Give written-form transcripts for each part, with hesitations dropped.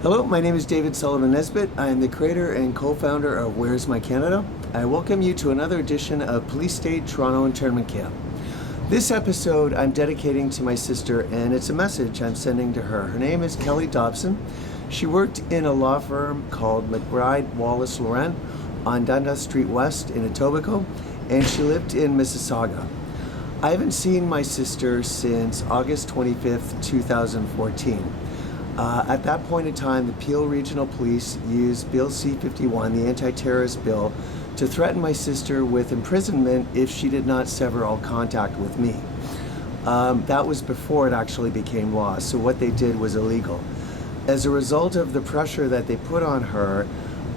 Hello, my name is David Sullivan Nesbitt. I am the creator and co-founder of Where's My Canada? I welcome you to another edition of Police State Toronto Internment Camp. This episode I'm dedicating to my sister, and it's a message I'm sending to her. Her name is Kelly Dobson. She worked in a law firm called McBride Wallace Laurent on Dundas Street West in Etobicoke, and she lived in Mississauga. I haven't seen my sister since August 25th, 2014. At that point in time, the Peel Regional Police used Bill C-51, the anti-terrorist bill, to threaten my sister with imprisonment if she did not sever all contact with me. That was before it actually became law, so what they did was illegal. As a result of the pressure that they put on her,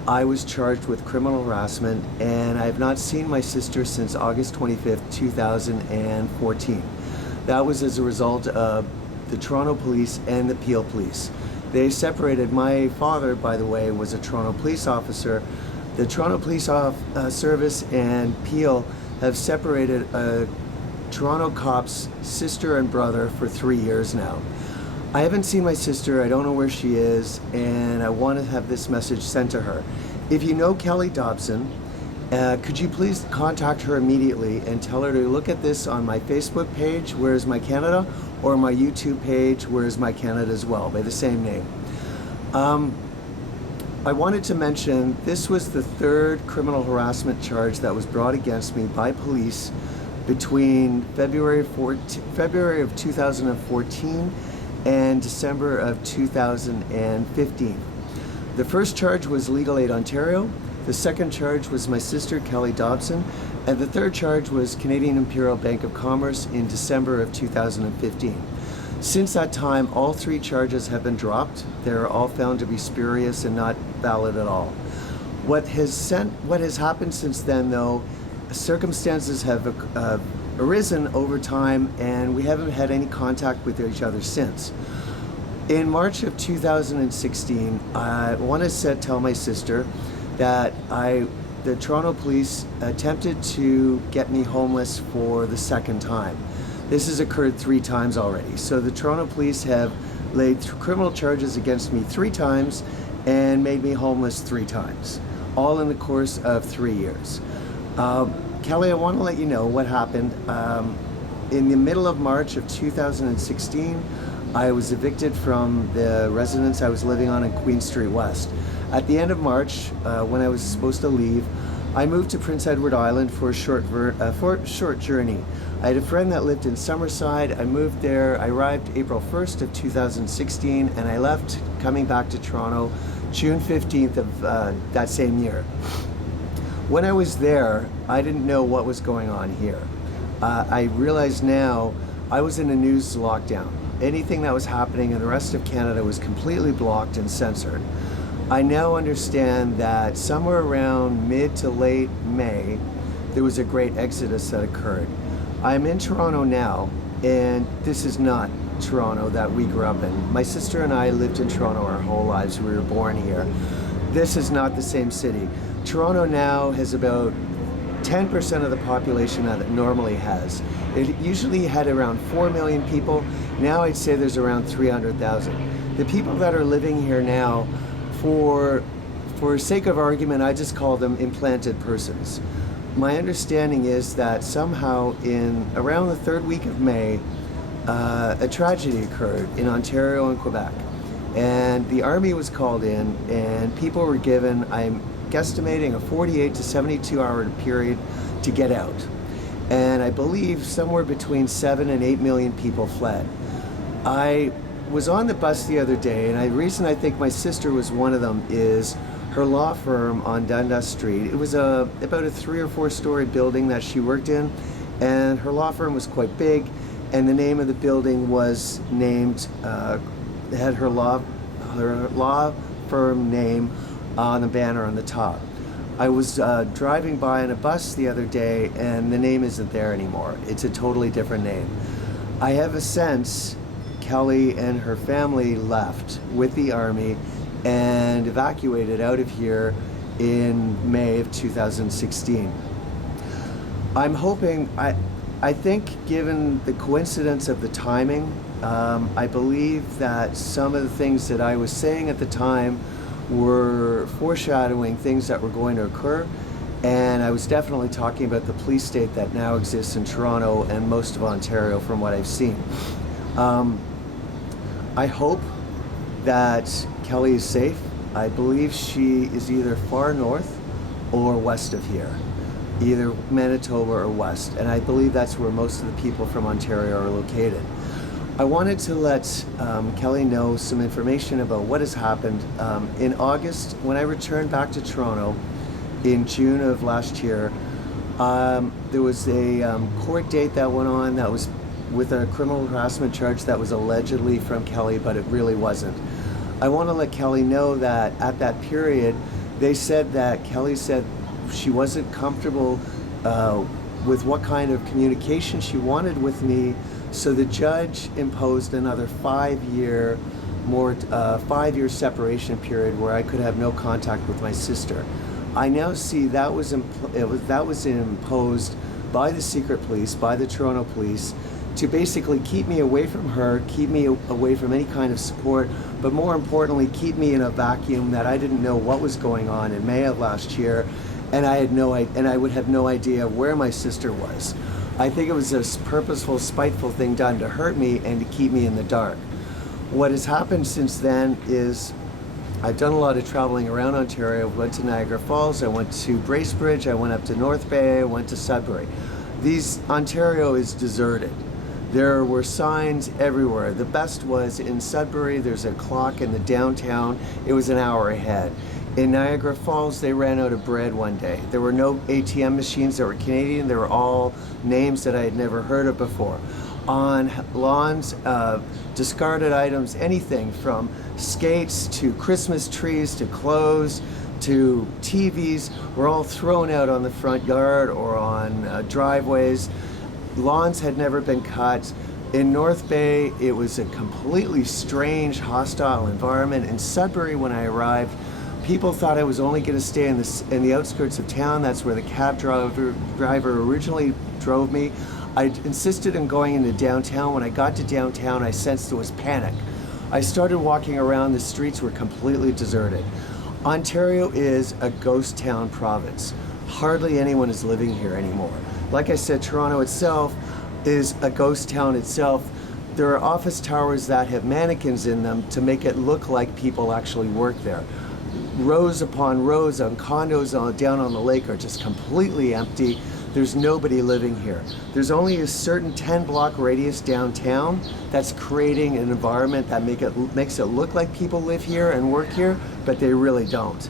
I was charged with criminal harassment, and I have not seen my sister since August 25th, 2014. That was as a result of the Toronto Police and the Peel Police. They separated. My father, by the way, was a Toronto police officer. The Toronto Police Service and Peel have separated a Toronto cop's sister and brother for 3 years now. I haven't seen my sister, I don't know where she is, and I want to have this message sent to her. If you know Kelly Dobson, could you please contact her immediately and tell her to look at this on my Facebook page, Where's My Canada, or my YouTube page, Where's My Canada as well, by the same name. I wanted to mention this was the third criminal harassment charge that was brought against me by police between February of 2014 and December of 2015. The first charge was Legal Aid Ontario, the second charge was my sister Kelly Dobson, and the third charge was Canadian Imperial Bank of Commerce in December of 2015. Since that time, all three charges have been dropped. They're all found to be spurious and not valid at all. What has happened since then, though, circumstances have arisen over time, and we haven't had any contact with each other since. In March of 2016, I want to tell my sister that the Toronto Police attempted to get me homeless for the second time. This has occurred 3 times already. So the Toronto Police have laid criminal charges against me 3 times and made me homeless 3 times, all in the course of 3 years. Kelly, I want to let you know what happened. In the middle of March of 2016, I was evicted from the residence I was living on in Queen Street West. At the end of March, when I was supposed to leave, I moved to Prince Edward Island for a short journey. I had a friend that lived in Summerside. I moved there. I arrived April 1st of 2016, and I left, coming back to Toronto, June 15th of that same year. When I was there, I didn't know what was going on here. I realize now I was in a news lockdown. Anything that was happening in the rest of Canada was completely blocked and censored. I now understand that somewhere around mid to late May, there was a great exodus that occurred. I'm in Toronto now, and this is not Toronto that we grew up in. My sister and I lived in Toronto our whole lives. We were born here. This is not the same city. Toronto now has about 10% of the population that it normally has. It usually had around 4 million people. Now I'd say there's around 300,000. The people that are living here now, for sake of argument, I just call them implanted persons. My understanding is that somehow in around the 3rd week of May, a tragedy occurred in Ontario and Quebec. And the army was called in, and people were given, I'm guesstimating, a 48 to 72 hour period to get out. And I believe somewhere between 7 and 8 million people fled. I was on the bus the other day, and the reason I think my sister was one of them is her law firm on Dundas Street. It was about a 3 or 4 story building that she worked in, and her law firm was quite big, and the name of the building was named, had her law firm name on the banner on the top. I was driving by on a bus the other day, and the name isn't there anymore. It's a totally different name. I have a sense Kelly and her family left with the army and evacuated out of here in May of 2016. I'm hoping, I think given the coincidence of the timing I believe that some of the things that I was saying at the time were foreshadowing things that were going to occur, and I was definitely talking about the police state that now exists in Toronto and most of Ontario from what I've seen. I hope that Kelly is safe. I believe she is either far north or west of here, either Manitoba or west, and I believe that's where most of the people from Ontario are located. I wanted to let Kelly know some information about what has happened. In August, when I returned back to Toronto in June of last year, there was a court date that went on that was with a criminal harassment charge that was allegedly from Kelly, but it really wasn't. I want to let Kelly know that at that period, they said that Kelly said she wasn't comfortable with what kind of communication she wanted with me, so the judge imposed another 5-year separation period where I could have no contact with my sister. I now see that was imposed by the secret police, by the Toronto police, to basically keep me away from her, keep me away from any kind of support, but more importantly, keep me in a vacuum that I didn't know what was going on in May of last year, and I would have no idea where my sister was. I think it was a purposeful, spiteful thing done to hurt me and to keep me in the dark. What has happened since then is I've done a lot of traveling around Ontario. I went to Niagara Falls, I went to Bracebridge, I went up to North Bay, I went to Sudbury. Ontario is deserted. There were signs everywhere. The best was in Sudbury, there's a clock in the downtown. It was an hour ahead. In Niagara Falls, they ran out of bread one day. There were no ATM machines that were Canadian. They were all names that I had never heard of before. On lawns, discarded items, anything from skates to Christmas trees to clothes to TVs were all thrown out on the front yard or on driveways. Lawns had never been cut. In North Bay, it was a completely strange, hostile environment. In Sudbury, when I arrived, people thought I was only going to stay in the outskirts of town. That's where the cab driver originally drove me. I insisted on going into downtown. When I got to downtown, I sensed there was panic. I started walking around. The streets were completely deserted. Ontario is a ghost town province. Hardly anyone is living here anymore. Like I said, Toronto itself is a ghost town itself. There are office towers that have mannequins in them to make it look like people actually work there. Rows upon rows of condos down on the lake are just completely empty. There's nobody living here. There's only a certain 10-block radius downtown that's creating an environment that makes it look like people live here and work here, but they really don't.